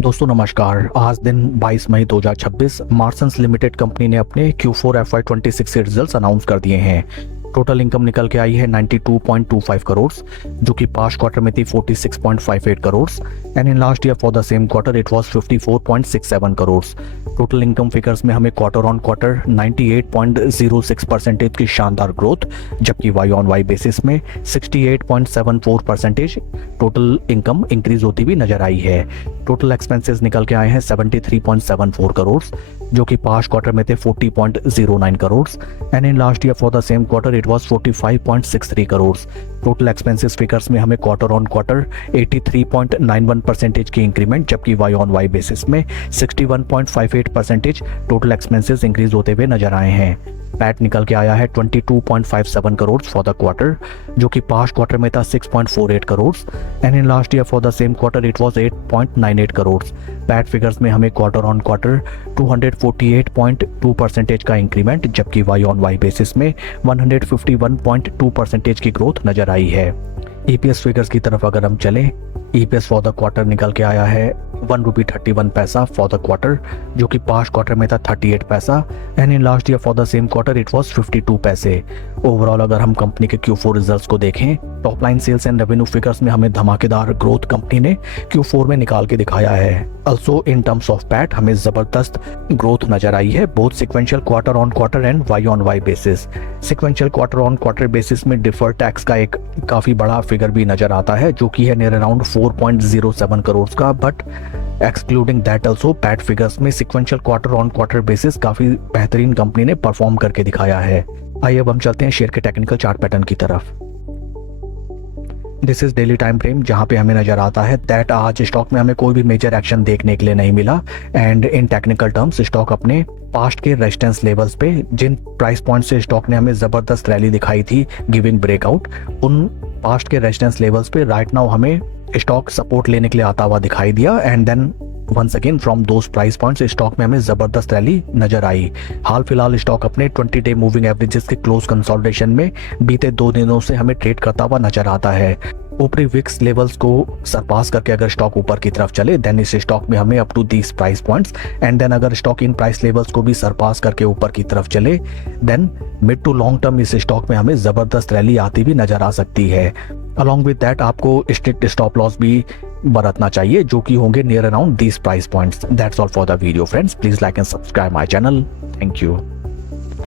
दोस्तों नमस्कार। आज दिन 22 मई 2026 मार्सन्स लिमिटेड कंपनी ने अपने Q4 FY26 के रिजल्ट्स अनाउंस कर दिए हैं। टोटल इनकम निकल के आई है 92.25 करोड़, जो कि पास्ट क्वार्टर में थी 46.58 crore and in last year for the same quarter it was 54.67 crore. Total income figures में हमें क्वार्टर ऑन क्वार्टर 98.06% की शानदार ग्रोथ, जबकि वाई ऑन वाई बेसिस में 68.74% टोटल इनकम इंक्रीज होती हुई नजर आई है। टोटल एक्सपेंसेस निकल के आए हैं 73.74 करोड़, जो कि पास्ट क्वार्टर में थे 40.09 crore and in last year for the same quarter it was 45.63 crore. Total expenses figures में हमें क्वार्टर ऑन क्वार्टर 83.91% की इंक्रीमेंट, जबकि वाई ऑन वाई बेसिस में 61.58% टोटल एक्सपेंसेस इंक्रीज होते हुए नजर आए हैं। पैट निकल के आया है 22.57 करोड़ फॉर द क्वार्टर, जो कि पास्ट क्वार्टर में था 6.48 crore and in last year for the same quarter it was 8.98 crore. PAT figures में हमें क्वार्टर ऑन क्वार्टर 248.2% का इंक्रीमेंट, जबकि वाई ऑन वाई बेसिस में 151.2% की ग्रोथ नजर आई है। ईपीएस फिगर्स की तरफ अगर हम चलें, ईपीएस फॉर द क्वार्टर निकल के आया है ₹1.31 फॉर द क्वार्टर, जो कि पास्ट क्वार्टर में था 38 पैसा and in last year for the same quarter it was 52 पैसे। ओवरऑल अगर हम कंपनी के Q4 रिजल्ट्स को देखें, top line sales and revenue figures में हमें धमाकेदार ग्रोथ कंपनी ने Q4 में निकाल के दिखाया है। Also in terms of PAT हमें जबरदस्त ग्रोथ नजर आई है, both sequential quarter on quarter and Y on Y basis. Sequential quarter on quarter basis में डिफर टैक्स का एक काफी बड़ा फिगर भी नजर आता है, जो कि है नियर अराउंड 4.07 करोड़ का, but excluding that also PAT figures में sequential quarter on quarter basis काफी बेहतरीन कंपनी ने परफॉर्म करके दिखाया है। आइए अब हम चलते हैं शेयर के टेक्निकल चार्ट पैटर्न की तरफ। This is daily time frame, जहां पे हमें नजर आता है दैट आज स्टॉक में हमें कोई भी मेजर एक्शन देखने के लिए नहीं मिला and in technical terms stock अपने पास्ट के रेजिस्टेंस लेवल्स पे, जिन प्राइस पॉइंट से स्टॉक ने हमें जबरदस्त रैली दिखाई थी गिविंग ब्रेकआउट, उन पास्ट के रेजिस्टेंस लेवल्स पे राइट नाउ हमें स्टॉक सपोर्ट लेने के लिए आता हुआ दिखाई दिया and then once again from those price points stock में हमें जबरदस्त रैली नजर आई। हाल फिलहाल स्टॉक अपने 20 डे मूविंग एवरेजेस के क्लोज कंसोलिडेशन में बीते 2 दिनों से हमें ट्रेड करता हुआ नजर आता है। ऊपरी विक्स लेवल्स को सरपास करके अगर स्टॉक ऊपर की तरफ चले देन इस स्टॉक में हमें up to these price points and then अगर स्टॉक इन प्राइस लेवल्स को भी सरपास करके ऊपर की तरफ चले then mid to long term इस स्टॉक में हमें जबरदस्त रैली आती भी नजर आ सकती है। अलॉन्ग विद दैट आपको स्ट्रिक्ट स्टॉप लॉस भी बरतना चाहिए, जो कि होंगे near around these price points. That's all for the video friends, please like and subscribe my channel. Thank you.